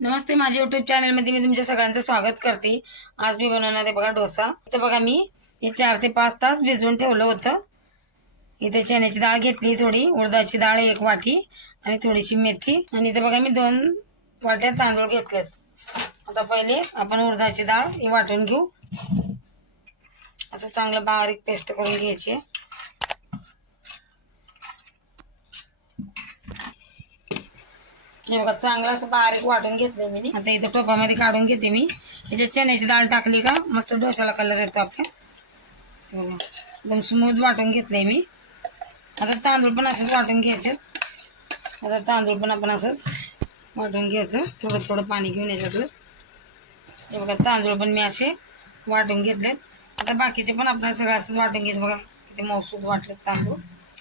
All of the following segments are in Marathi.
नमस्ते माझ्या युट्यूब चॅनलमध्ये मी तुमच्या सगळ्यांचं स्वागत करते. आज मी बनवणार आहे बघा डोसा. इथं बघा मी हे चार ते पाच तास भिजवून ठेवलं होतं. इथे चण्याची डाळ घेतली थोडी उडदाची डाळ एक वाटी आणि थोडीशी मेथी. आणि इथे बघा मी दोन वाट्या तांदूळ घेतलेत. आता पहिले आपण उडदाची डाळ ही वाटून घेऊ. असं चांगलं बारीक पेस्ट करून घ्यायची. हे बघा चांगलं असं बारीक वाटून घेतलंय मी. आता इथं टोपामध्ये काढून घेते मी. त्याच्यात चण्याची डाळ टाकली का मस्त डोशाला कलर येतो आपल्या बघा एकदम स्मूथ वाटून घेतलंय मी. आता तांदूळ पण असंच वाटून घ्यायचे. आता तांदूळ पण आपण असंच वाटून घ्यायचं. थोडं थोडं पाणी घेऊन याच्यातलंच हे बघा तांदूळ पण मी असे वाटून घेतलेत. आता बाकीचे पण आपण सगळं असंच वाटून घेत बघा. किती मौसूद वाटलेत तांदूळ.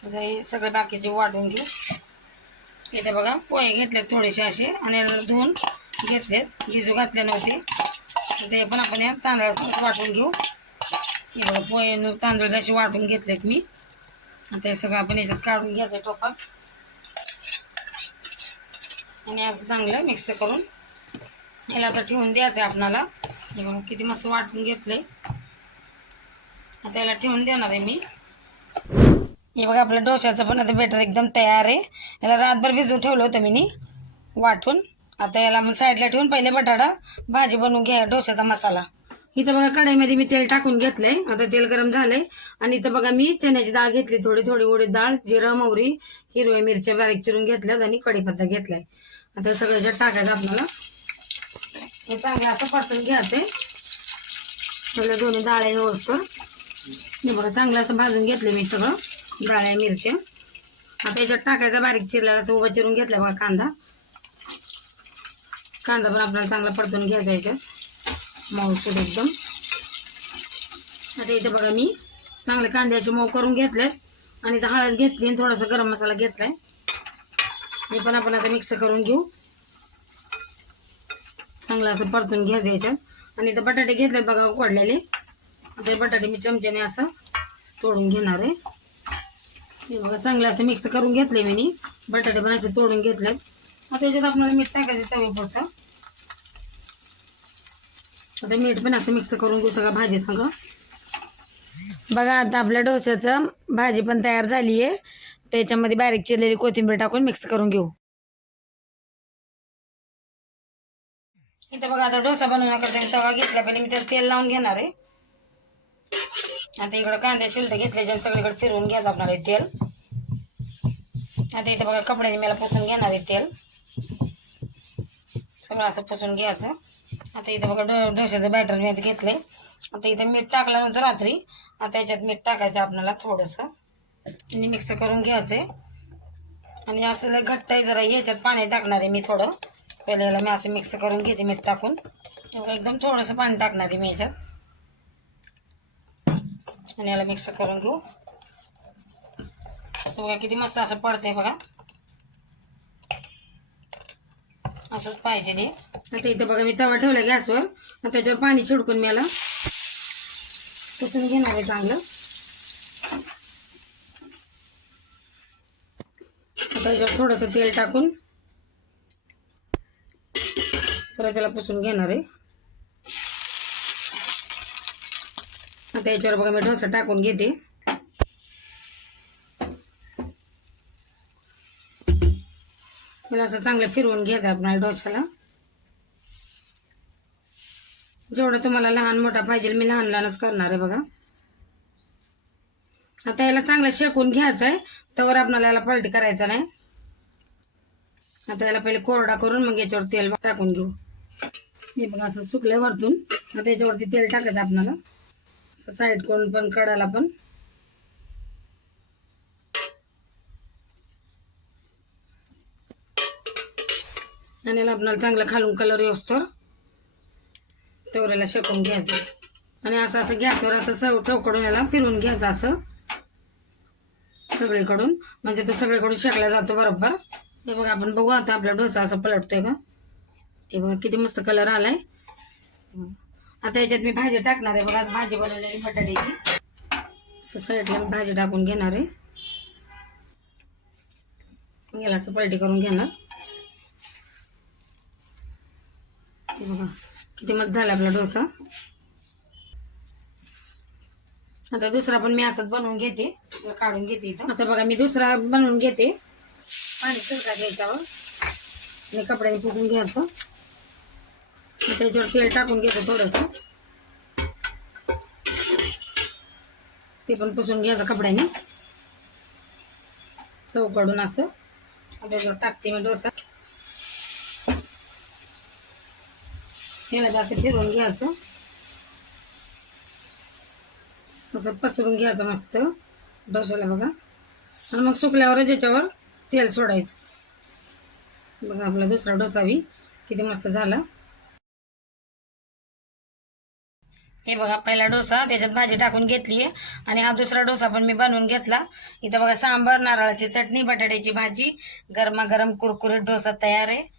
आता हे सगळे बाकीचे वाटून घेऊ. इथे बघा पोहे घेतले थोडेसे असे आणि धुवून घेतलेत. भिजू घातले नव्हते. ते पण आपण या तांदळासोबत वाटून घेऊ. हे बघा पोहे तांदूळ असे वाटून घेतलेत मी. आता हे सगळं आपण याच्यात काढून घ्यायचं टोपात. आणि असं चांगलं मिक्स करून याला आता ठेवून द्यायचं आहे आपणाला. हे बघा किती मस्त वाटून घेतले आता याला ठेवून देणार आहे मी. हे बघा आपलं डोश्याचं पण आता बेटर एकदम तयार आहे. याला रातभर भिजवून ठेवलं होतं मी नी वाटून. आता याला मग साईडला ठेवून पहिले बटाटा भाजी बनवून घ्या डोश्याचा मसाला. इथं बघा कढईमध्ये मी तेल टाकून घेतलंय. आता तेल गरम झालंय. आणि इथं बघा मी चण्याची डाळ घेतली. थोडी थोडी उडीद डाळ जिरं मोहरी हिरव्या मिरच्या बारीक चिरून घेतल्यात आणि कढीपत्ता घेतलाय. आता सगळं ज्यात टाकायचं आपल्याला हे चांगलं असं परतून घ्यायचंय. सगळ्या दोन्ही डाळे व्यवस्थित. हे बघा चांगलं असं भाजून घेतलं मी सगळं. डाळ्या मिरच्या. आता याच्यात टाकायचा बारीक चिरलेला उभा चिरून घेतला बघा कांदा. कांदा पण आपल्याला चांगला परतून घ्यायचा याच्यात. मऊसूद एकदम. आता इथं बघा मी चांगले कांद्याचे मऊ करून घेतले आणि इथं हळद घेतली आणि थोडासा गरम मसाला घेतलाय. हे पण आपण आता मिक्स करून घेऊ. चांगलं असं परतून घ्यायचं याच्यात. आणि इथं बटाटे घेतले बघा उकडलेले आता बटाटे मी चमच्याने असं तोडून घेणार आहे. हे बघा चांगलं असं मिक्स करून घेतले मी बटाटे पण असे तोडून घेतले. आता त्याच्यात आपल्याला मीठ टाकायचं तवे पडतं आता मीठ पण असं मिक्स करून घेऊ सगळं भाजी सगळं बघा आता आपल्या डोश्याचं भाजी पण तयार झाली आहे. त्याच्यामध्ये बारीक चिरलेली कोथिंबीर टाकून मिक्स करून घेऊ. इथं बघा आता डोसा बनवण्याकरता तवा घेतला पहिले मी त्यात तेल लावून घेणार आहे. आता इकडं कांदे शिलटे घेतल्याच्या सगळीकडे फिरवून घ्यायचं आपल्याला हे तेल. आता इथं बघा कपड्याने मला पुसून घेणार आहे तेल. सगळं असं पुसून घ्यायचं. आता इथं बघा डो डोश्याचं बॅटर मी घेतले आता इथं मीठ टाकल्यानंतर रात्री आता याच्यात मीठ टाकायचं आपल्याला थोडंसं. आणि मिक्स करून घ्यायचं आणि असं लय घट्ट आहे जरा ह्याच्यात पाणी टाकणार आहे मी थोडं. पहिल्याला मी असं मिक्स करून घेते मीठ टाकून. एकदम थोडंसं पाणी टाकणार आहे मी याच्यात. आणि याला मिक्स करून घेऊ. तर बघा किती मस्त असं पडतंय बघा. असंच पाहिजे ते. आता इथं बघा मी तवा ठेवला गॅसवर. आणि त्याच्यावर पाणी छिडकून मी याला पुसून घेणार आहे चांगलं. त्याच्यावर थोडंसं तेल टाकून परत त्याला पुसून घेणार आहे. आता याच्यावर बघा मी डोसा टाकून घेते. असं चांगलं फिरवून घ्यायचं आपल्याला डोशाला जेवढं तुम्हाला लहान मोठा पाहिजे मी लहान लहानच करणार आहे बघा. आता याला चांगलं शेकून घ्यायचं आहे. तर आपल्याला याला पलटी करायचं नाही. आता याला पहिले कोरडा करून मग याच्यावर तेल टाकून घेऊ. हे बघा असं सुकलं वरतून. आता याच्यावरती तेल टाकायचं आपल्याला असं साईड करून पण कडाला पण. आणि याला आपल्याला चांगला खालून कलर येऊस्तर तेवढ्याला शेकून घ्यायचं. आणि असं असं गॅसवर असं चौ चौकडून याला फिरवून घ्यायचं असं. सगळीकडून. म्हणजे तो सगळीकडून शेकला जातो बरोबर. हे बघा आपण बघू आता आपला डोसा असं पलटतोय का हे बघा किती मस्त कलर आलाय. आता याच्यात मी भाजी टाकणार आहे बघा आता भाजी बनवलेली बटाट्याची. असं साईडला मी भाजी टाकून घेणार आहे. याला असं पलटी करून घेणार. बघा किती मस्त झाला आपला डोसा. आता दुसरा पण मी असंच बनवून घेते. काढून घेते इथं. आता बघा मी दुसरा बनवून घेते. पाणी चलका घ्यायच्यावर. आणि कपड्याने पुसून घ्यायचं मी त्याच्यावर तेल टाकून घेते थोडंसं. ते पण पुसून घ्यायचं कपड्याने. चौकडून असं. त्याच्यावर टाकते मी डोसा. ह्याला असं फिरवून घ्यायचं. असं पसरून घ्यायचं मस्त. डोशाला बघा. आणि मग सुकल्यावर ज्याच्यावर तेल सोडायचं. बघा आपला दुसरा डोसा बी किती मस्त झाला. हे बघा पहिला डोसा त्याच्यात भाजी टाकून घेतली आहे. आणि हा दुसरा डोसा पण मी बनवून घेतला. इथं बघा सांबार नारळाची चटणी बटाट्याची भाजी गरमागरम कुरकुरीत डोसा तयार आहे.